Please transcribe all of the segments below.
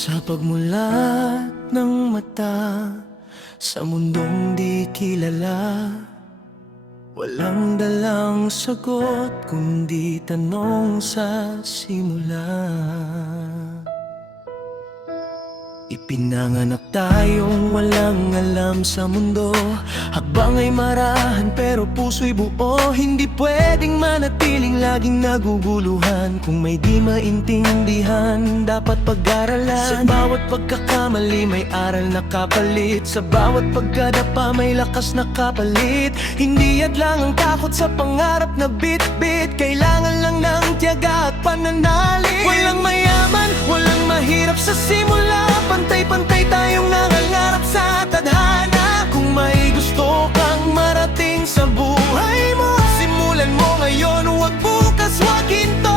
Sa pagmulat ng mata sa mundong di kilala, walang dalang sagot kundi tanong sa simula. Ipinanganak tayong walang alam sa mundo, hakbang ay marahan pero puso'y buo. Hindi pwedeng manatiling laging naguguluhan. Kung may di maintindihan, dapat pag-aralan. Sa bawat pagkakamali may aral na kapalit, sa bawat pagkadapa may lakas na kapalit. Hindi lang ang takot sa pangarap na bit-bit, kailangan lang ng tiyaga at pananalig. Walang mayaman, walang mahirap sa simula, pantay-pantay tayong nangangarap sa tadhana. Kung may gusto kang marating sa buhay mo, simulan mo ngayon, huwag bukas, huwag hinto.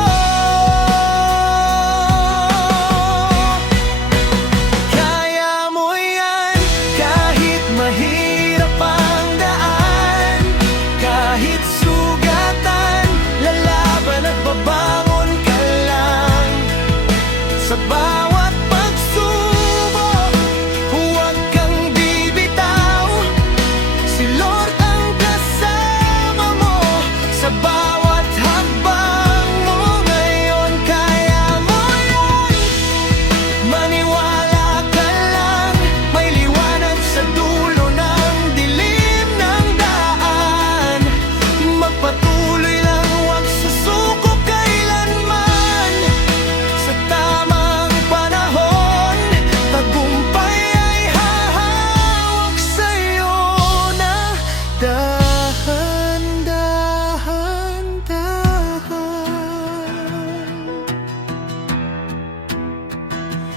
Kaya mo yan, kahit mahirap ang daan, kahit sugatan, lalaban at babangon ka lang. Sa bawat pagsubok, huwag kang bibitaw, si Lord ang kasama mo. Sa bawat hakbang mo ngayon, kaya mo yan. Maniwala ka lang, may liwanag sa dulo ng dilim ng daan. Magpatuloy lang, huwag susuko kailanman. Sa tamang panahon, tagumpay ay hahawak sa'yo na dahan-dahan.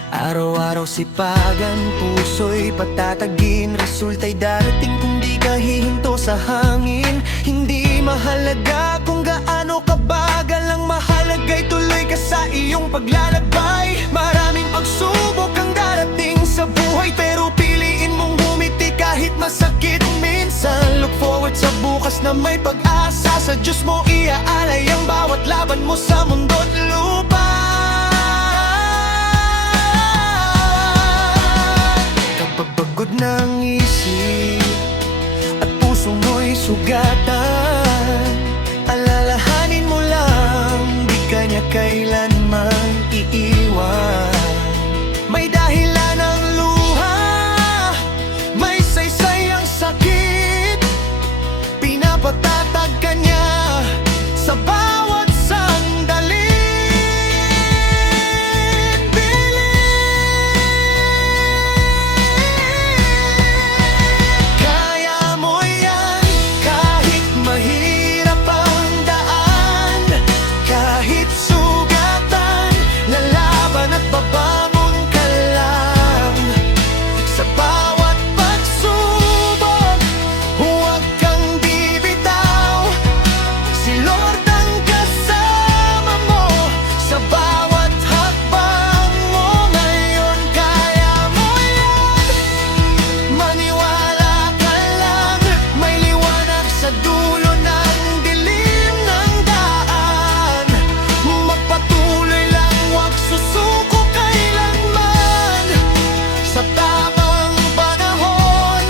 Araw-araw sipagan, puso'y patatagin, resulta'y darating kung di ka hihinto sa hangin. Hindi mahalaga kung gaano kabagal, ang mahalaga'y tuloy ka sa iyong paglalakbay. Maraming pagsubok ang darating sa buhay, pero piliin mong bumiti kahit masakit minsan. Look forward sa bukas na may pag-asa, sa Diyos mo iaalay ang bawat laban mo sa mundo't lupa. Kapag pagod ng isip at puso mo'y sugatan, alalahanin mo lang, di ka niya kailanman iiwan. May dahilan ang luha, may saysay ang sakit, pinapatatag ka niya sa bawat sandali. Kaya mo yan, kahit mahirap ang daan, kahit sugatan, lalaban at babangon ka lang. Sa bawat pagsubok, huwag kang bibitaw, si Lord ang kasama mo. Sa bawat hakbang mo ngayon, kaya mo yan. Maniwala ka lang, may liwanag sa dulo ng dilim ng daan. Magpatuloy lang, huwag susuko kailanman. Sa tamang panahon,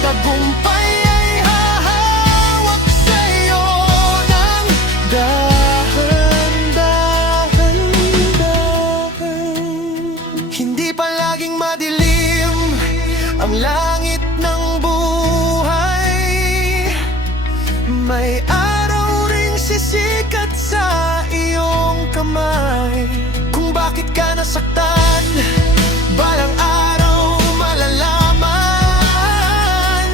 tagumpay ay hahawak sa'yo ng dahan-dahan. Hindi palaging madilim ang langit ng buhay, may araw ring sisikat sa iyong kamay. Kung bakit ka nasaktan, balang araw malalaman,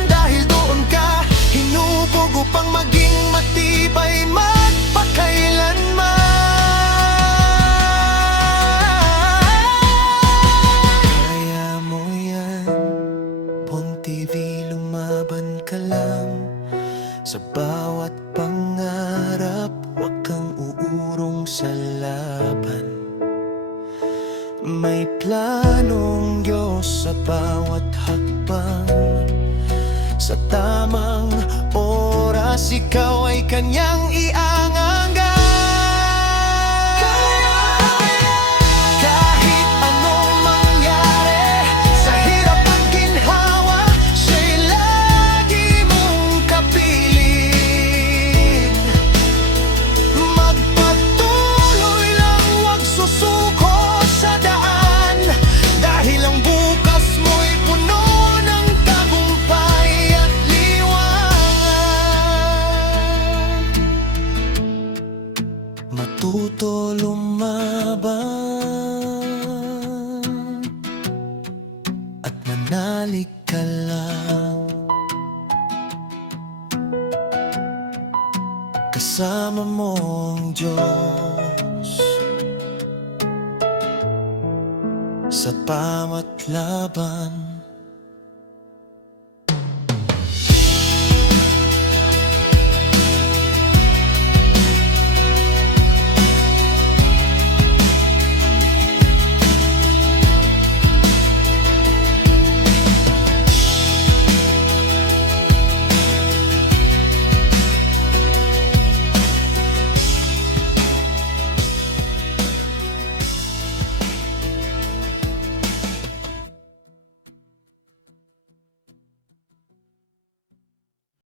dahil doon ka hinubog upang maging matibay magpakailanman. Kaya mo yan, Pon TV, lumaban ka lang. Sa bawat pangarap, huwag kang uurong sa laban. May planong Diyos sa bawat hakbang, sa tamang oras ikaw ay kanyang ianganggan. Kahit anong mangyari, ka lang. Kasama mo ang Diyos sa bawat laban.